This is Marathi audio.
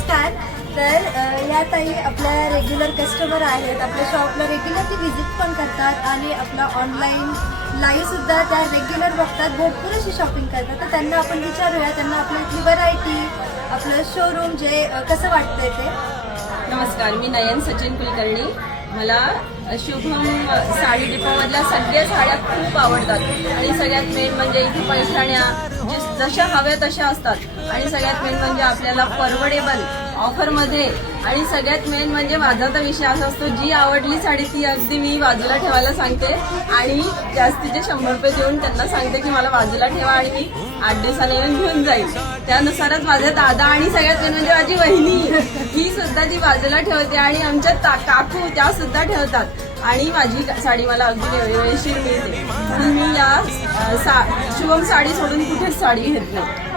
नमस्कार. तर या ताई आपल्या रेग्युलर कस्टमर आहेत. आपल्या शॉपला रेग्युलरली व्हिजिट पण करतात आणि आपला ऑनलाईन लाईव्ह सुद्धा त्या रेग्युलर बघतात. भरपूर अशी शॉपिंग करतात. तर त्यांना आपण विचारूया, त्यांना आपली इथली व्हरायटी, आपलं शोरूम जे कसं वाटतंय ते. नमस्कार, मी नयन सचिन कुलकर्णी. मला शुभम साडी डिपोमधल्या सगळ्या साड्या खूप आवडतात आणि सगळ्यात मेन म्हणजे इथे पैठण्या जशा हव्या तशा असतात आणि सगळ्यात मेन म्हणजे आपल्याला परवडेबल ऑफरमध्ये आणि सगळ्यात मेन म्हणजे माझा तर विषय असा असतो, जी आवडली साडी ती अगदी मी बाजूला ठेवायला सांगते आणि जास्तीचे 100 रुपये देऊन त्यांना सांगते की मला बाजूला ठेवा आणि मी 8 दिवसांनी येऊन घेऊन जाईल. त्यानुसारच माझे दादा आणि सगळ्यात मेन म्हणजे माझी वहिनी ही सुद्धा ती बाजूला ठेवते आणि आमच्या काकू त्या सुद्धा ठेवतात आणि माझी साडी मला अगदी वेळेशीर मिळते. म्हणून मी या शुभम साडी सोडून कुठेच साडी घेत नाही.